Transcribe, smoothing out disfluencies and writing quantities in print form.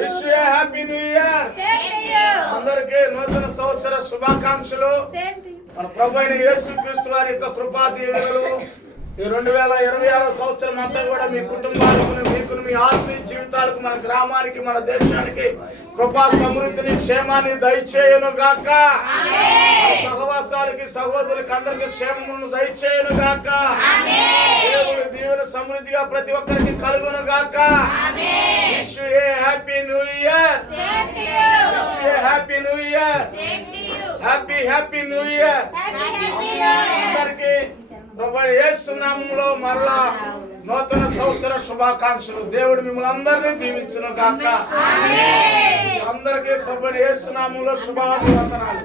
Wish you happy new year. అందరికీ నూతన సంవత్సర శుభాకాంక్షలు. మన ప్రభు అయిన యేసుక్రీస్తు వారి యొక్క కృపా దీవెనలు ఈ 2026 సంవత్సరం అంతా కూడా మీ కుటుంబాలకు, మీకు, మీ ఆత్మీయ జీవితాలకు, మన గ్రామానికి, మన దేశానికి కృపా సమృద్ధిని, క్షేమాన్ని దయచేయును గాక. సహవాసాలకి, సహోదరులకి అందరికి క్షేమమును దయచేయును గాక. దేవుడి దీవెన సమృద్ధిగా ప్రతి ఒక్కరికి కలుగును గాక. Wish you A happy new year. Wish you A happy new year. Happy new year అందరికి ప్రభు యేసు నామములో మరలా నూతన సంవత్సర శుభాకాంక్షలు. దేవుడు మిమ్మల్ని అందరినీ దీవించును గాక. అందరికీ ప్రభు యేసు నామములో శుభాభివందనాలు.